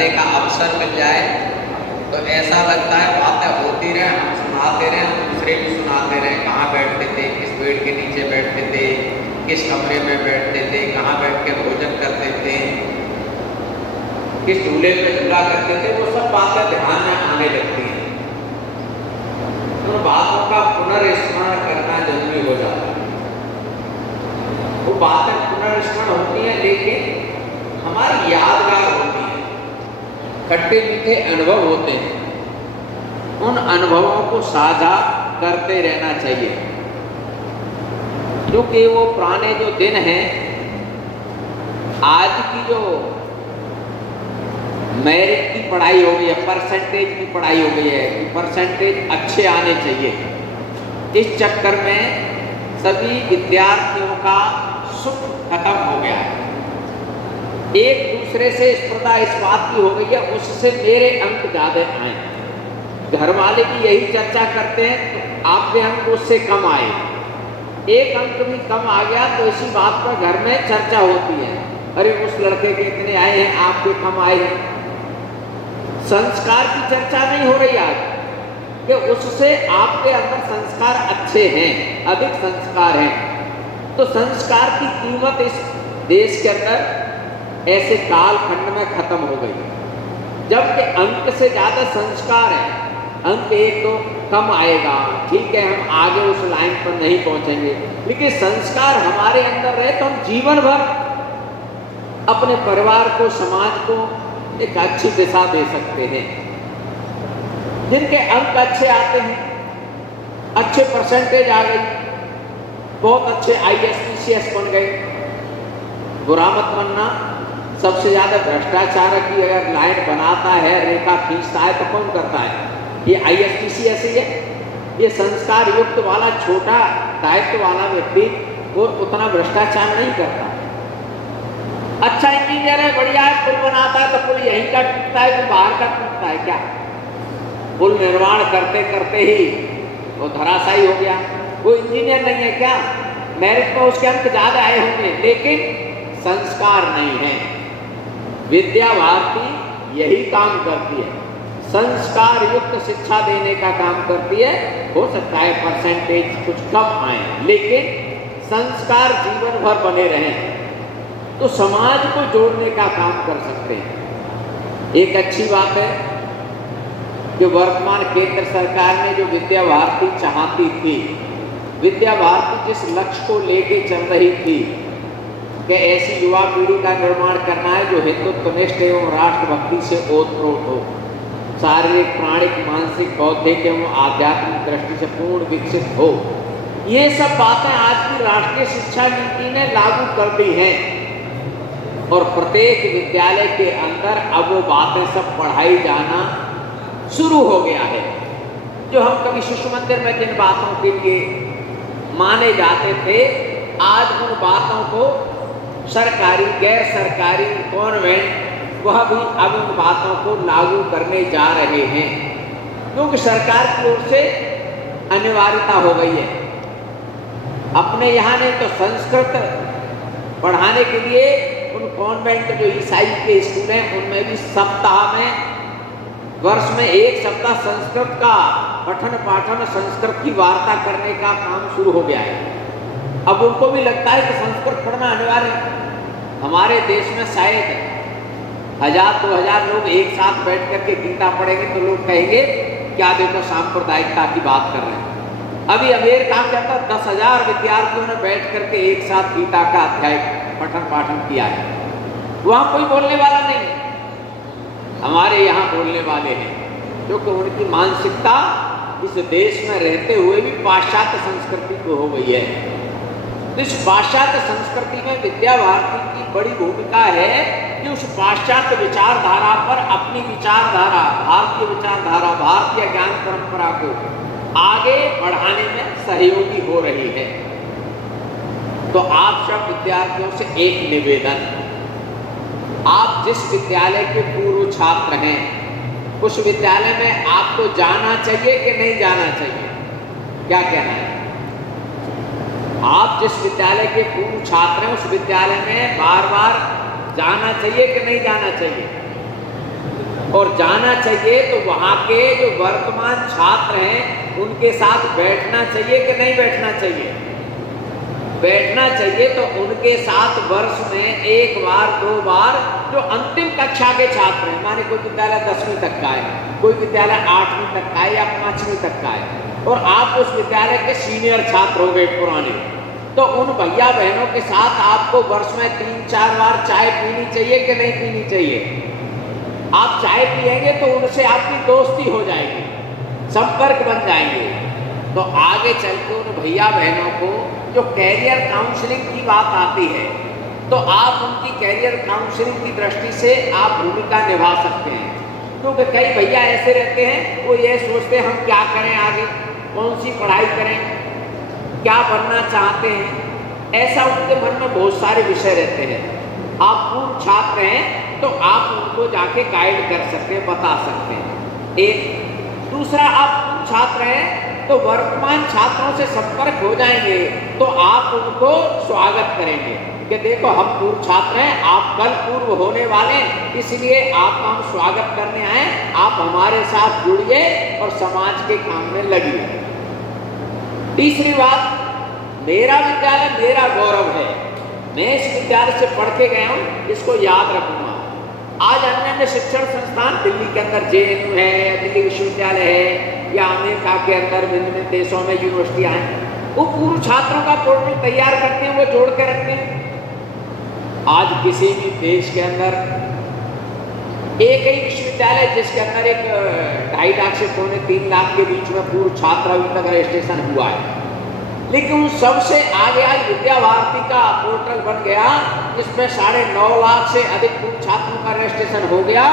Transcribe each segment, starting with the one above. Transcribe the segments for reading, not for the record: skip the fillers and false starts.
करने का अवसर मिल जाए तो ऐसा लगता है बातें होती रहे, हम सुनाते रहे, हम दूसरे भी सुनाते रहे। कहाँ बैठते थे, किस पेड़ के नीचे बैठते थे, किस कमरे में बैठते थे, कहाँ बैठ के भोजन करते थे, किस झूले पे झूला करते थे, वो सब बातें ध्यान में आने लगती हैं। तो बातों का पुनर्स्मरण करना जरूरी हो जाता है। वो बातें पुनर्स्मरण होती हैं लेकिन हमारी यादगार होती है, खट्टे मीठे अनुभव होते हैं। उन अनुभवों को साझा करते रहना चाहिए, क्योंकि वो पुराने जो दिन हैं, आज की जो मेरिट की पढ़ाई हो गई है, परसेंटेज की पढ़ाई हो गई है कि परसेंटेज अच्छे आने चाहिए, इस चक्कर में सभी विद्यार्थियों का सुख खत्म हो गया है। एक दूसरे से स्पर्धा इस बात की हो गई है, उससे मेरे अंक ज़्यादा आए। घर वाले भी यही चर्चा करते हैं, तो आपके अंक उससे कम आए, एक अंक भी कम आ गया तो इसी बात पर घर में चर्चा होती है, अरे उस लड़के के इतने आए हैं, आपके कम आए हैं। संस्कार की चर्चा नहीं हो रही आज कि उससे आपके अंदर संस्कार अच्छे हैं, अधिक संस्कार हैं। तो संस्कार की कीमत इस देश के अंदर ऐसे कालखंड में खत्म हो गई, जबकि अंक से ज़्यादा संस्कार है। अंक एक तो कम आएगा, ठीक है, हम आगे उस लाइन पर नहीं पहुंचेंगे, लेकिन संस्कार हमारे अंदर रहे तो हम जीवन भर अपने परिवार को, समाज को एक अच्छी दिशा दे सकते हैं। जिनके अंक अच्छे आते हैं, अच्छे परसेंटेज आ गई, बहुत अच्छे IAS PCS बन गए, बुरा मत मानना, सबसे ज़्यादा भ्रष्टाचार की अगर लाइन बनाता है, रेखा खींचता है, तो कौन करता है? ये IAS PCS ही है। ये संस्कार युक्त वाला छोटा दायित्व वाला व्यक्ति वो उतना भ्रष्टाचार नहीं करता। अच्छा इंजीनियर है, बढ़िया है, पुल बनाता है, तो पुल यहीं का टूटता है कि बाहर का टूटता है क्या? पुल निर्माण करते करते ही वो धराशायी हो गया, वो इंजीनियर नहीं है क्या? मेरिट में उसके अंक ज़्यादा आए होंगे, लेकिन संस्कार नहीं है। विद्या भारती यही काम करती है, संस्कार युक्त शिक्षा देने का काम करती है। हो सकता है परसेंटेज कुछ कम आए, लेकिन संस्कार जीवन भर बने रहें तो समाज को जोड़ने का काम कर सकते हैं। एक अच्छी बात है कि वर्तमान केंद्र सरकार ने जो विद्या भारती चाहती थी, विद्या भारती जिस लक्ष्य को लेके चल रही थी कि ऐसी युवा पीढ़ी का निर्माण करना है जो हिंदुत्वनिष्ठ एवं राष्ट्रभक्ति से ओतप्रोत हो, शारीरिक, प्राणिक, मानसिक, बौद्धिक एवं आध्यात्मिक दृष्टि से पूर्ण विकसित हो, ये सब बातें आज की राष्ट्रीय शिक्षा नीति ने लागू कर दी हैं और प्रत्येक विद्यालय के अंदर अब वो बातें सब पढ़ाई जाना शुरू हो गया है। जो हम कभी शिशु मंदिर में जिन बातों के लिए माने जाते थे, आज उन बातों को सरकारी, गैर सरकारी, कॉन्वेंट वह भी अब उन बातों को लागू करने जा रहे हैं, क्योंकि सरकार की ओर से अनिवार्यता हो गई है। अपने यहाँ नहीं तो संस्कृत पढ़ाने के लिए उन कॉन्वेंट जो ईसाई के स्कूल हैं, उनमें भी सप्ताह में, वर्ष में एक सप्ताह संस्कृत का पठन पाठन, संस्कृत की वार्ता करने का काम शुरू हो गया है। अब उनको भी लगता है कि संस्कृत पढ़ना अनिवार्य है। हमारे देश में शायद 1000-2000 लोग एक साथ बैठ करके गीता पढ़ेंगे तो लोग कहेंगे क्या देखो सांप्रदायिकता की बात कर रहे हैं। अभी अमेरिका के अंदर 10,000 विद्यार्थियों ने बैठ करके एक साथ गीता का अध्याय पठन पाठन किया है। वहाँ कोई बोलने वाला नहीं है, हमारे यहाँ बोलने वाले हैं, क्योंकि उनकी मानसिकता इस देश में रहते हुए भी पाश्चात्य संस्कृति को हो गई है। तो इस पाश्चात्य संस्कृति में विद्या भारती की बड़ी भूमिका है कि उस पाश्चात्य विचारधारा पर अपनी विचारधारा, भारतीय विचारधारा, भारतीय ज्ञान परंपरा को आगे बढ़ाने में सहयोगी हो रही है। तो आप सब विद्यार्थियों से एक निवेदन, आप जिस विद्यालय के पूर्व छात्र हैं, उस विद्यालय में आपको जाना चाहिए कि नहीं जाना चाहिए? क्या कहना है? आप जिस विद्यालय के पूर्व छात्र हैं, उस विद्यालय में बार बार जाना चाहिए कि नहीं जाना चाहिए? और जाना चाहिए तो वहाँ के जो वर्तमान छात्र हैं उनके साथ बैठना चाहिए कि नहीं बैठना चाहिए? बैठना चाहिए। तो उनके साथ वर्ष में 1 बार 2 बार जो अंतिम कक्षा के छात्र हैं, माने कोई विद्यालय 10वीं तक का है, कोई विद्यालय 8वीं तक का है या 5वीं तक का है, और आप उस विद्यालय के सीनियर छात्र हो गए पुराने, तो उन भैया बहनों के साथ आपको वर्ष में 3-4 बार चाय पीनी चाहिए कि नहीं पीनी चाहिए? आप चाय पिएंगे तो उनसे आपकी दोस्ती हो जाएगी, संपर्क बन जाएंगे। तो आगे चल के उन भैया बहनों को जो कैरियर काउंसलिंग की बात आती है, तो आप उनकी कैरियर काउंसलिंग की दृष्टि से आप भूमिका निभा सकते हैं। क्योंकि कई भैया ऐसे रहते हैं, वो ये सोचते हैं हम क्या करें आगे, कौन सी पढ़ाई करें, क्या बनना चाहते हैं, ऐसा उनके मन में बहुत सारे विषय रहते हैं। आप पूर्व छात्र हैं तो आप उनको जाके गाइड कर सकते हैं, बता सकते हैं। एक दूसरा, आप पूर्व छात्र हैं तो वर्तमान छात्रों से संपर्क हो जाएंगे, तो आप उनको स्वागत करेंगे कि देखो हम पूर्व छात्र हैं, आप कल पूर्व होने वाले, इसलिए आपका हम स्वागत करने आए, आप हमारे साथ जुड़िए और समाज के काम में लगिए। तीसरी बात, मेरा विद्यालय मेरा गौरव है, मैं इस विद्यालय से पढ़ के गया हूँ, इसको याद रखूंगा। आज अन्य शिक्षण संस्थान दिल्ली के अंदर JNU है, दिल्ली विश्वविद्यालय है, या अमेरिका के अंदर विभिन्न देशों में यूनिवर्सिटियां हैं, वो पूर्व छात्रों का पोर्टल तैयार करते हैं, वो जोड़ के रखते हैं। आज किसी भी देश के अंदर एक ही विश्वविद्यालय जिसके अंदर एक 2.5 लाख से 3 लाख के बीच में पूर्व छात्र अभी तक रजिस्ट्रेशन हुआ है, लेकिन उन सबसे आगे आज विद्या भारती का पोर्टल बन गया, जिसमें 9.5 लाख से अधिक पूर्व छात्रों का रजिस्ट्रेशन हो गया।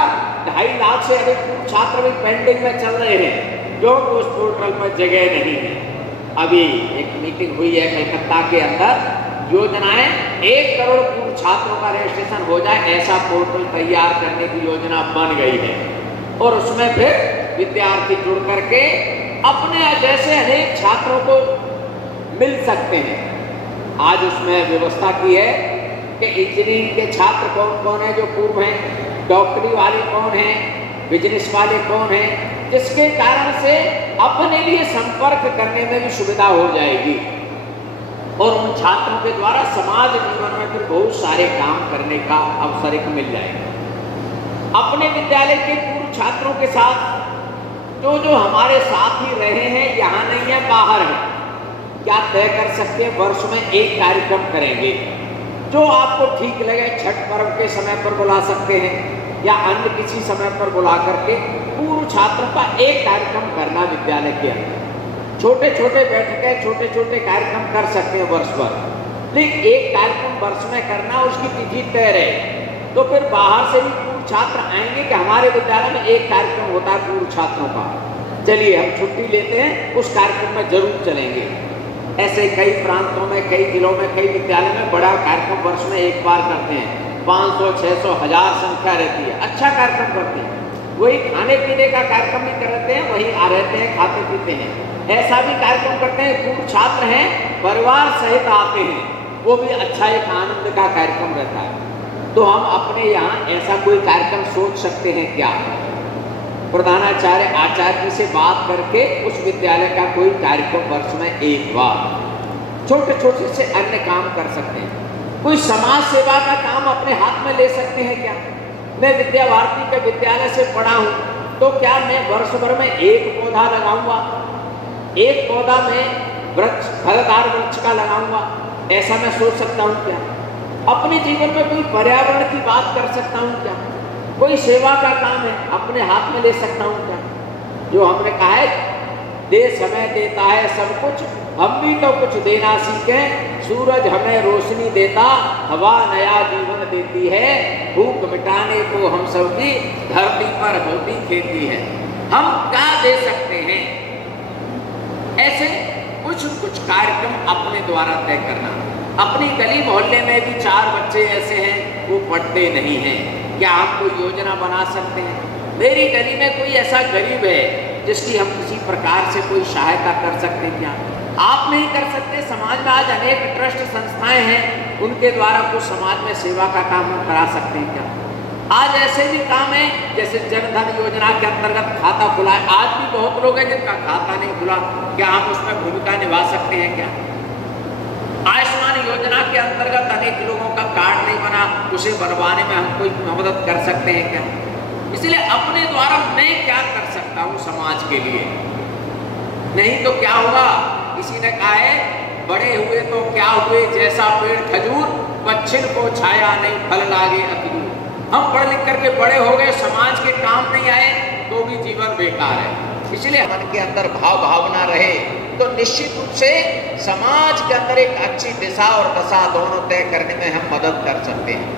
2.5 लाख से अधिक पूर्व छात्र भी पेंडिंग में चल रहे हैं, जो उस पोर्टल पर जगह नहीं है। अभी एक मीटिंग हुई है कलकत्ता के अंदर, योजनाएं 1 करोड़ पूर्व छात्रों का रजिस्ट्रेशन हो जाए, ऐसा पोर्टल तैयार करने की योजना बन गई है, और उसमें फिर विद्यार्थी जुड़ करके अपने जैसे अनेक छात्रों को मिल सकते हैं। आज उसमें व्यवस्था की है कि इंजीनियरिंग के छात्र कौन कौन है जो पूर्व हैं, डॉक्टरी वाले कौन हैं, बिजनेस वाले कौन हैं, जिसके कारण से अपने लिए संपर्क करने में भी सुविधा हो जाएगी, और उन छात्रों के द्वारा समाज जीवन में फिर बहुत सारे काम करने का अवसर एक मिल जाएगा। अपने विद्यालय के पूर्व छात्रों के साथ जो हमारे साथ ही रहे हैं, यहाँ नहीं है बाहर है, क्या तय कर सकते हैं वर्ष में 1 कार्यक्रम करेंगे, जो आपको ठीक लगे। छठ पर्व के समय पर बुला सकते हैं या अन्य किसी समय पर बुला करके पूर्व छात्रों का 1 कार्यक्रम करना विद्यालय के अंदर। छोटे छोटे बैठकें, छोटे छोटे कार्यक्रम कर सकते हैं वर्ष भर, लेकिन 1 कार्यक्रम वर्ष में करना, उसकी तिथि तय रहे, तो फिर बाहर से भी पूर्व छात्र आएंगे कि हमारे विद्यालय में 1 कार्यक्रम होता है पूर्व छात्रों का, चलिए हम छुट्टी लेते हैं, उस कार्यक्रम में जरूर चलेंगे। ऐसे कई प्रांतों में, कई जिलों में, कई विद्यालय में बड़ा कार्यक्रम वर्ष में 1 बार करते हैं, 500, 600, 1000 संख्या रहती है, अच्छा कार्यक्रम करते हैं। वही खाने पीने का कार्यक्रम भी करते हैं, वही आ रहते हैं, खाते पीते हैं, ऐसा भी कार्यक्रम करते हैं। पूर्व छात्र हैं, परिवार सहित आते हैं, वो भी अच्छा एक आनंद का कार्यक्रम रहता है। तो हम अपने यहाँ ऐसा कोई कार्यक्रम सोच सकते हैं क्या? प्रधानाचार्य आचार्य जी से बात करके उस विद्यालय का कोई कार्यक्रम वर्ष में 1 बार, छोटे छोटे से अन्य काम कर सकते हैं। कोई समाज सेवा का काम अपने हाथ में ले सकते हैं क्या? मैं विद्या भारती के विद्यालय से पढ़ा हूँ, तो क्या मैं वर्ष भर में 1 पौधा लगाऊंगा, 1 पौधा मैं वृक्ष, फलदार वृक्ष का लगाऊंगा, ऐसा मैं सोच सकता हूँ क्या? अपने जीवन में कोई पर्यावरण की बात कर सकता हूँ क्या? कोई सेवा का काम है, अपने हाथ में ले सकता हूँ क्या? जो हमने कहा है, देश हमें देता है सब कुछ, हम भी तो कुछ देना सीखें। सूरज हमें रोशनी देता, हवा नया जीवन देती है, भूख मिटाने को हम सबकी धरती पर होती खेती है। हम क्या दे सकते हैं? ऐसे कुछ कुछ कार्यक्रम अपने द्वारा तय करना। अपनी गली मोहल्ले में भी 4 बच्चे ऐसे हैं वो पढ़ते नहीं हैं, क्या आप कोई योजना बना सकते हैं? मेरी गली में कोई ऐसा गरीब है जिसकी हम किसी प्रकार से कोई सहायता कर सकते हैं क्या? आप नहीं कर सकते, समाज में आज अनेक ट्रस्ट संस्थाएं हैं, उनके द्वारा कुछ समाज में सेवा का काम हम करा सकते हैं क्या? आज ऐसे भी काम है, जैसे जनधन योजना के अंतर्गत खाता खुला है, आज भी बहुत लोग हैं जिनका खाता नहीं खुला, क्या हम उसमें भूमिका निभा सकते हैं क्या? आयुष्मान योजना के अंतर्गत अनेक लोगों का कार्ड नहीं बना, उसे बनवाने में हम कोई मदद कर सकते हैं क्या? इसलिए अपने द्वारा मैं क्या कर सकता हूँ समाज के लिए, नहीं तो क्या होगा? किसी ने कहा है, बड़े हुए तो क्या हुए, जैसा पेड़ खजूर, पच्छिन को छाया नहीं, फल लागे अखजूर। हम पढ़ लिख करके बड़े हो गए, समाज के काम नहीं आए, तो भी जीवन बेकार है। इसलिए मन के अंदर भाव भावना रहे तो निश्चित रूप से समाज के अंदर एक अच्छी दिशा और दशा दोनों तय करने में हम मदद कर सकते हैं।